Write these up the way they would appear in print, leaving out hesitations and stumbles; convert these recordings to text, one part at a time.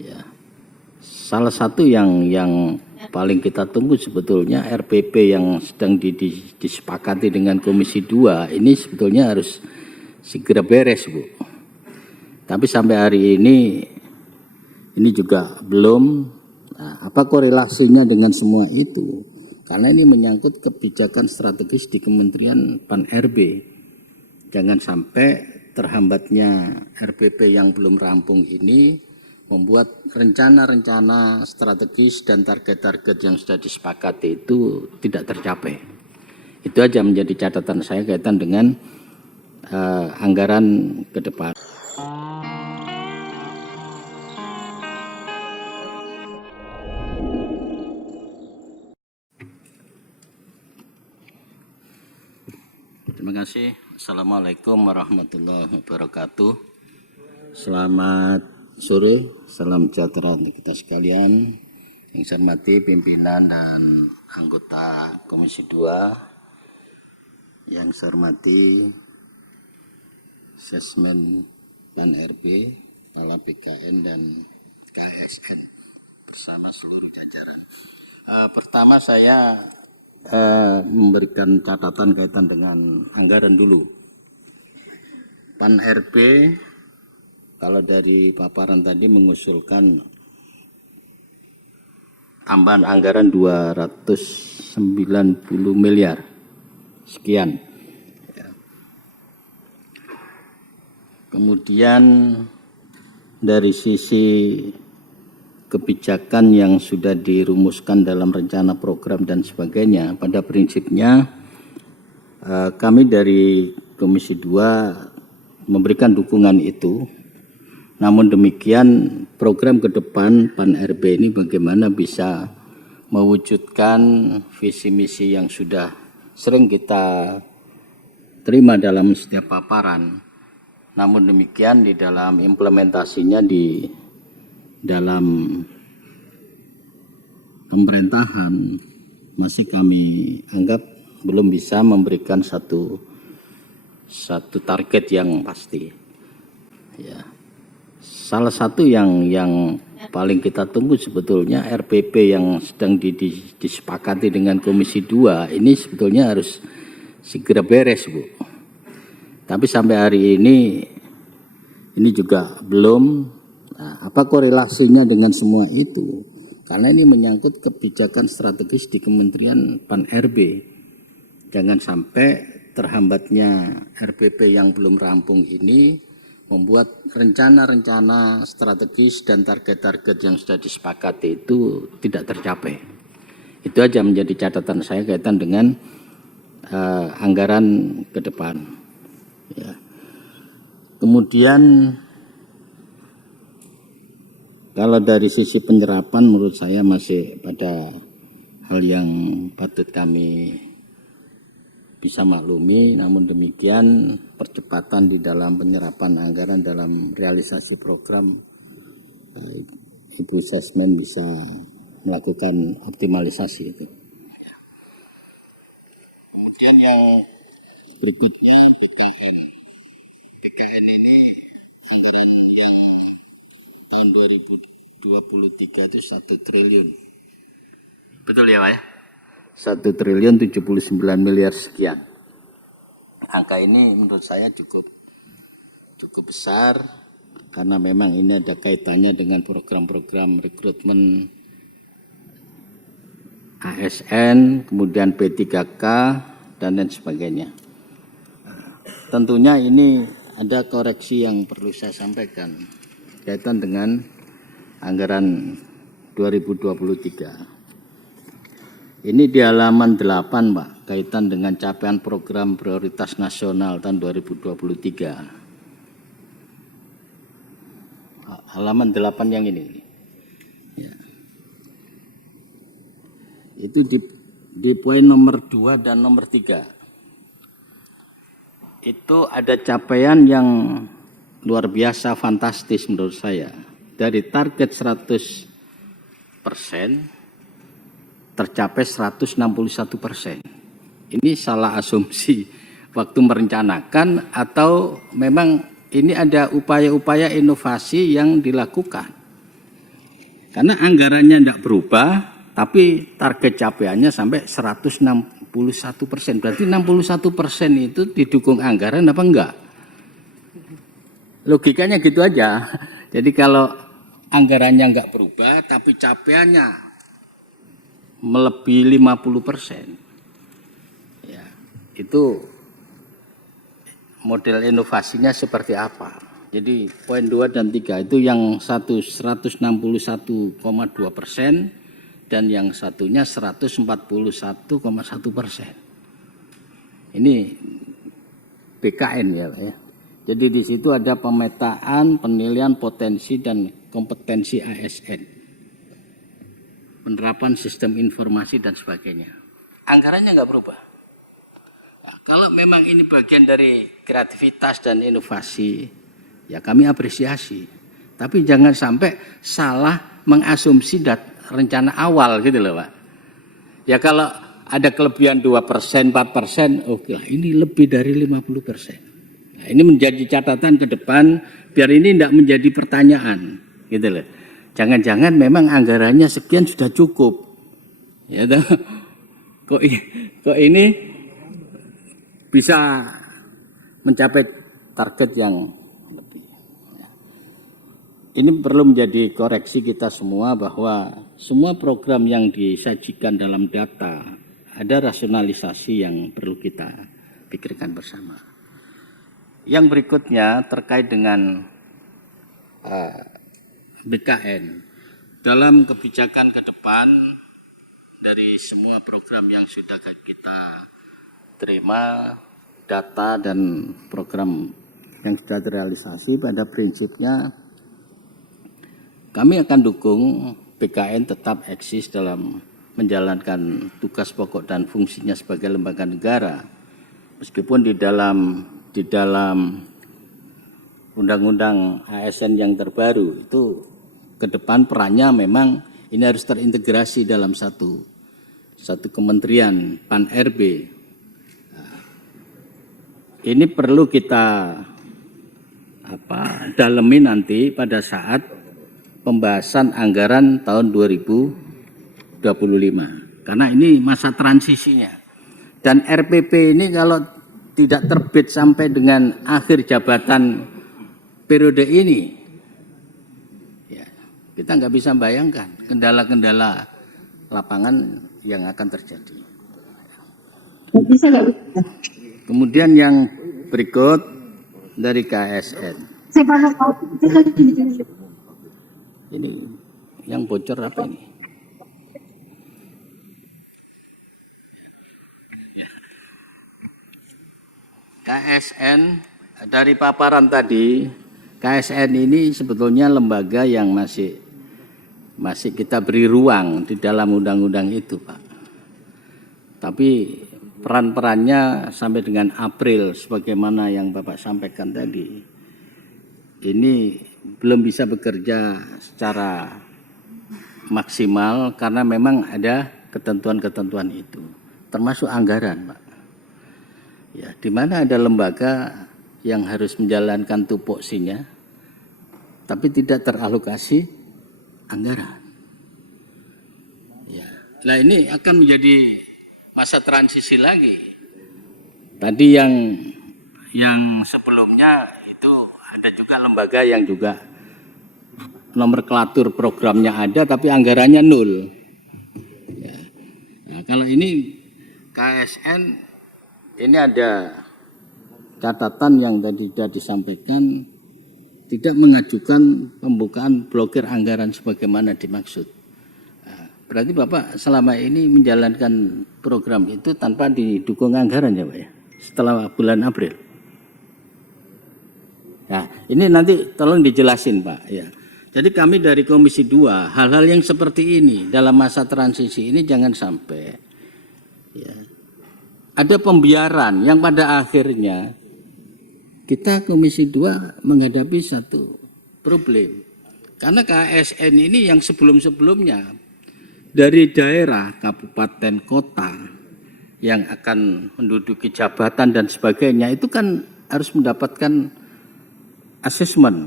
Ya, salah satu yang paling kita tunggu sebetulnya RPP yang sedang disepakati dengan Komisi 2 ini sebetulnya harus segera beres, Bu. Tapi sampai hari ini juga belum. Nah, apa korelasinya dengan semua itu? Karena ini menyangkut kebijakan strategis di Kementerian Pan-RB. Jangan sampai terhambatnya RPP yang belum rampung ini membuat rencana-rencana strategis dan target-target yang sudah disepakati itu tidak tercapai. Itu aja menjadi catatan saya kaitan dengan anggaran ke depan. Terima kasih. Assalamualaikum warahmatullahi wabarakatuh. Selamat sore, salam sejahtera untuk kita sekalian. Yang saya hormati pimpinan dan anggota Komisi 2, yang saya hormati Sesmen Pan-RB, Kepala BKN dan KSN bersama seluruh jajaran. Pertama saya memberikan catatan kaitan dengan anggaran dulu. Pan-RB kalau dari paparan tadi mengusulkan tambahan anggaran 290 miliar sekian. Kemudian dari sisi kebijakan yang sudah dirumuskan dalam rencana program dan sebagainya, pada prinsipnya kami dari Komisi 2 memberikan dukungan itu. Namun demikian program ke depan Pan-RB ini bagaimana bisa mewujudkan visi misi yang sudah sering kita terima dalam setiap paparan. Namun demikian di dalam implementasinya di dalam pemerintahan masih kami anggap belum bisa memberikan satu target yang pasti. Ya. Salah satu yang paling kita tunggu sebetulnya RPP yang sedang disepakati dengan Komisi 2 ini sebetulnya harus segera beres, Bu. Tapi sampai hari ini juga belum. Nah, apa korelasinya dengan semua itu? Karena ini menyangkut kebijakan strategis di Kementerian Pan-RB. Jangan sampai terhambatnya RPP yang belum rampung ini membuat rencana-rencana strategis dan target-target yang sudah disepakati itu tidak tercapai. Itu aja menjadi catatan saya kaitan dengan anggaran ke depan. Ya. Kemudian kalau dari sisi penyerapan menurut saya masih pada hal yang patut kami bisa maklumi. Namun demikian percepatan di dalam penyerapan anggaran dalam realisasi program Ibu Sesmen bisa melakukan optimalisasi itu. Kemudian yang berikutnya BKN. BKN ini anggaran yang tahun 2023 itu 1 triliun. Betul ya Pak ya? 1 triliun 79 miliar sekian. Angka ini menurut saya cukup besar karena memang ini ada kaitannya dengan program-program rekrutmen ASN, kemudian P3K dan lain sebagainya. Tentunya ini ada koreksi yang perlu saya sampaikan kaitan dengan anggaran 2023. Ini di halaman 8, Pak, kaitan dengan capaian program prioritas nasional tahun 2023. Halaman 8 yang ini. Ya. Itu di poin nomor 2 dan nomor 3. Itu ada capaian yang luar biasa fantastis menurut saya. Dari target 100% tercapai 161%. Ini salah asumsi waktu merencanakan atau memang ini ada upaya-upaya inovasi yang dilakukan. Karena anggarannya tidak berubah, tapi target capaiannya sampai 161%. Berarti 61% itu didukung anggaran apa enggak? Logikanya gitu aja. Jadi kalau anggarannya enggak berubah, tapi capaiannya melebihi 50%, ya, itu model inovasinya seperti apa? Jadi poin 2 dan 3 itu yang 161,2% dan yang satunya 141,1%. Ini BKN ya Pak ya. Jadi di situ ada pemetaan, penilaian potensi dan kompetensi ASN. Penerapan sistem informasi dan sebagainya. Anggarannya nggak berubah. Nah, kalau memang ini bagian dari kreativitas dan inovasi, ya kami apresiasi, tapi jangan sampai salah mengasumsi rencana awal gitu loh Pak. Ya kalau ada kelebihan 2%, 4%, oke lah, ini lebih dari 50%. Nah, ini menjadi catatan ke depan, biar ini tidak menjadi pertanyaan gitu loh. Jangan-jangan memang anggarannya sekian sudah cukup. Ya toh? Kok ini bisa mencapai target yang ini perlu menjadi koreksi kita semua bahwa semua program yang disajikan dalam data ada rasionalisasi yang perlu kita pikirkan bersama. Yang berikutnya terkait dengan BKN. Dalam kebijakan ke depan dari semua program yang sudah kita terima, data dan program yang sudah terrealisasi, pada prinsipnya kami akan dukung BKN tetap eksis dalam menjalankan tugas pokok dan fungsinya sebagai lembaga negara. Meskipun di dalam undang-undang ASN yang terbaru itu ke depan perannya memang ini harus terintegrasi dalam satu kementerian Pan-RB. Nah, ini perlu kita dalemi nanti pada saat pembahasan anggaran tahun 2025 karena ini masa transisinya dan RPP ini kalau tidak terbit sampai dengan akhir jabatan periode ini ya, kita nggak bisa bayangkan kendala-kendala lapangan yang akan terjadi. Kemudian yang berikut dari KSN. Ini yang bocor apa ini? KSN dari paparan tadi, KSN ini sebetulnya lembaga yang masih kita beri ruang di dalam undang-undang itu, Pak. Tapi peran-perannya sampai dengan April sebagaimana yang Bapak sampaikan tadi, ini belum bisa bekerja secara maksimal karena memang ada ketentuan-ketentuan itu, termasuk anggaran, Pak. Ya, di mana ada lembaga yang harus menjalankan tupoksinya, tapi tidak teralokasi anggaran. Ya, nah ini akan menjadi masa transisi lagi. Tadi yang sebelumnya itu ada juga lembaga yang juga nomenklatur programnya ada tapi anggarannya nol. Ya. Nah, kalau ini KSN ini ada catatan yang tadi sudah disampaikan tidak mengajukan pembukaan blokir anggaran sebagaimana dimaksud. Nah, berarti Bapak selama ini menjalankan program itu tanpa didukung anggaran ya Pak ya? Setelah bulan April. Nah, ini nanti tolong dijelasin Pak ya. Jadi kami dari Komisi 2 hal-hal yang seperti ini dalam masa transisi ini jangan sampai ya, ada pembiaran yang pada akhirnya kita Komisi 2 menghadapi satu problem. Karena KSN ini yang sebelum-sebelumnya dari daerah, kabupaten, kota yang akan menduduki jabatan dan sebagainya itu kan harus mendapatkan asesmen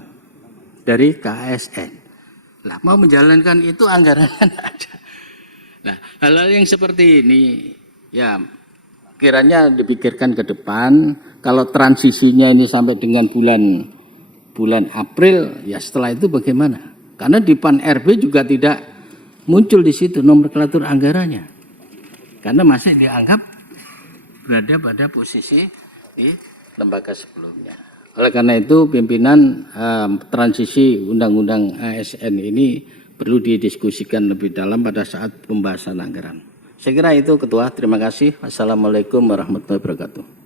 dari KSN. Lah, mau menjalankan itu anggarannya ada. Nah, hal-hal yang seperti ini ya kiranya dipikirkan ke depan. Kalau transisinya ini sampai dengan bulan April, ya setelah itu bagaimana? Karena di PAN RB juga tidak muncul di situ nomenklatur anggarannya. Karena masih dianggap berada pada posisi di lembaga sebelumnya. Oleh karena itu pimpinan transisi Undang-Undang ASN ini perlu didiskusikan lebih dalam pada saat pembahasan anggaran. Saya kira itu Ketua, terima kasih. Wassalamualaikum warahmatullahi wabarakatuh.